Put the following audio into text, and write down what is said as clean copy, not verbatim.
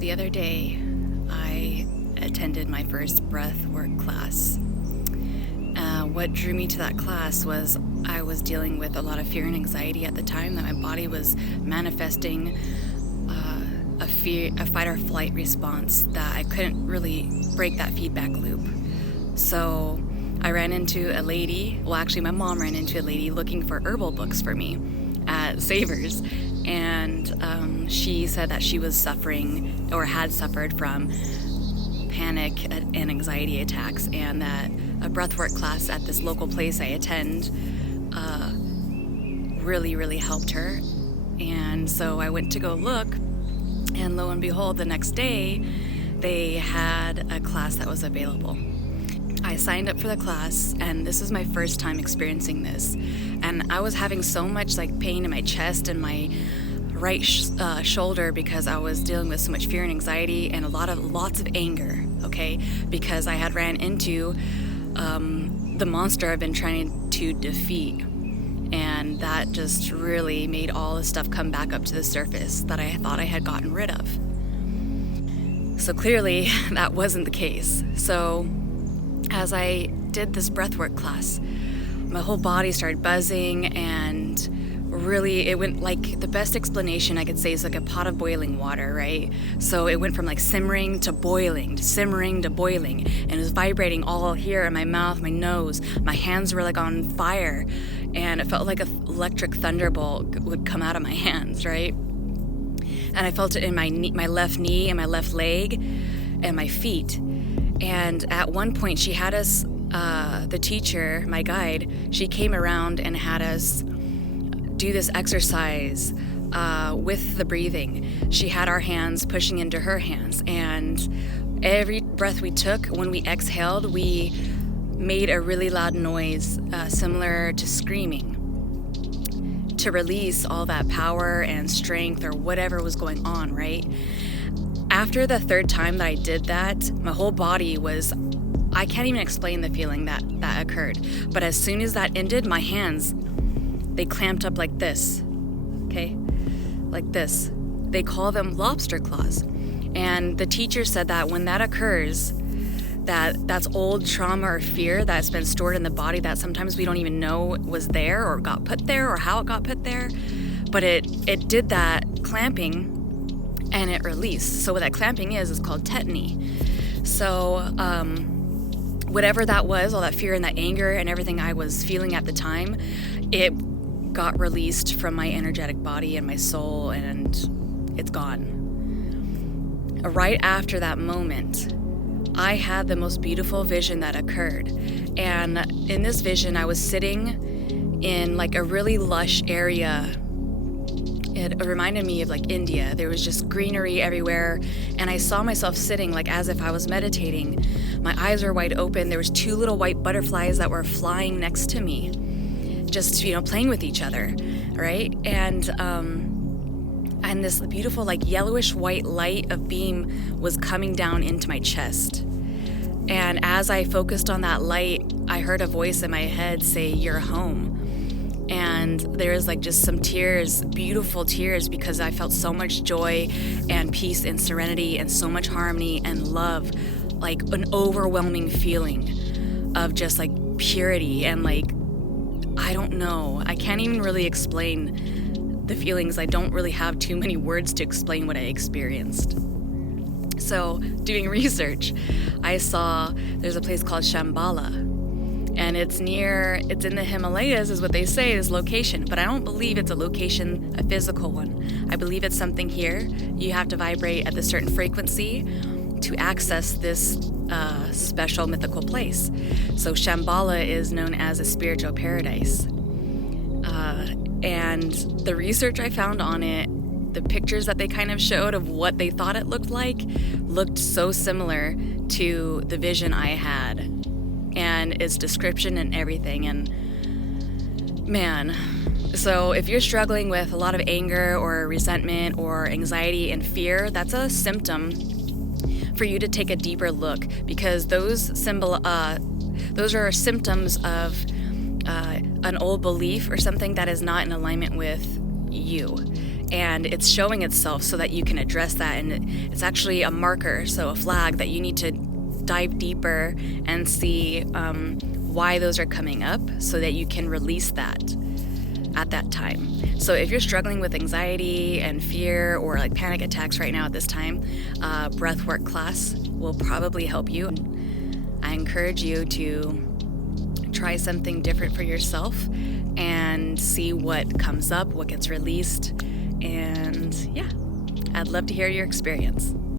The other day, I attended my first breath work class. What drew me to that class was I was dealing with a lot of fear and anxiety at the time, that my body was manifesting a fight or flight response that I couldn't really break that feedback loop. So I ran into a lady, my mom ran into a lady looking for herbal books for me at Savers. And she said that she was suffering or had suffered from panic and anxiety attacks, and that a breathwork class at this local place I attend really helped her. And so I went to go look, and lo and behold, the next day they had a class that was available. I signed up for the class, and this is my first time experiencing this, and I was having so much pain in my chest and my right shoulder because I was dealing with so much fear and anxiety and lots of anger, okay, because I had ran into the monster I've been trying to defeat, and that just really made all the stuff come back up to the surface that I thought I had gotten rid of. So clearly that wasn't the case. So as I did this breathwork class, my whole body started buzzing, and really it went the best explanation I could say is like a pot of boiling water, right? So it went from simmering to boiling, and it was vibrating all here in my mouth, my nose. My hands were on fire, and it felt like an electric thunderbolt would come out of my hands, right? And I felt it in my left knee and my left leg and my feet. And at one point she had us, the teacher, my guide, she came around and had us do this exercise with the breathing. She had our hands pushing into her hands, and every breath we took, when we exhaled, we made a really loud noise similar to screaming, to release all that power and strength or whatever was going on, right? After the third time that I did that, my whole body I can't even explain the feeling that occurred. But as soon as that ended, my hands, they clamped up like this, okay? Like this. They call them lobster claws. And the teacher said that when that occurs, that's old trauma or fear that's been stored in the body that sometimes we don't even know was there or got put there or how it got put there. But it did that clamping and it released. So what that clamping is called tetany. So whatever that was, all that fear and that anger and everything I was feeling at the time, it got released from my energetic body and my soul, and it's gone. Right after that moment, I had the most beautiful vision that occurred. And in this vision, I was sitting in a really lush area. It reminded me of India. There was just greenery everywhere, and I saw myself sitting as if I was meditating. My eyes were wide open. There was 2 little white butterflies that were flying next to me, just playing with each other, right? And this beautiful yellowish white light of beam was coming down into my chest. And as I focused on that light, I heard a voice in my head say, "You're home." And there's just some tears, beautiful tears, because I felt so much joy and peace and serenity and so much harmony and love, an overwhelming feeling of just purity and I don't know. I can't even really explain the feelings. I don't really have too many words to explain what I experienced. So doing research, I saw there's a place called Shambhala. And it's in the Himalayas is what they say, this location. But I don't believe it's a location, a physical one. I believe it's something here. You have to vibrate at a certain frequency to access this special mythical place. So Shambhala is known as a spiritual paradise. And the research I found on it, the pictures that they kind of showed of what they thought it looked so similar to the vision I had. And its description and everything. And man, so if you're struggling with a lot of anger or resentment or anxiety and fear, that's a symptom for you to take a deeper look, because those are symptoms of an old belief or something that is not in alignment with you. and it's showing itself so that you can address that. And it's actually a marker, so a flag that you need to dive deeper and see why those are coming up so that you can release that at that time. So if you're struggling with anxiety and fear or like panic attacks right now at this time, breathwork class will probably help you. I encourage you to try something different for yourself and see what comes up, what gets released. And yeah, I'd love to hear your experience.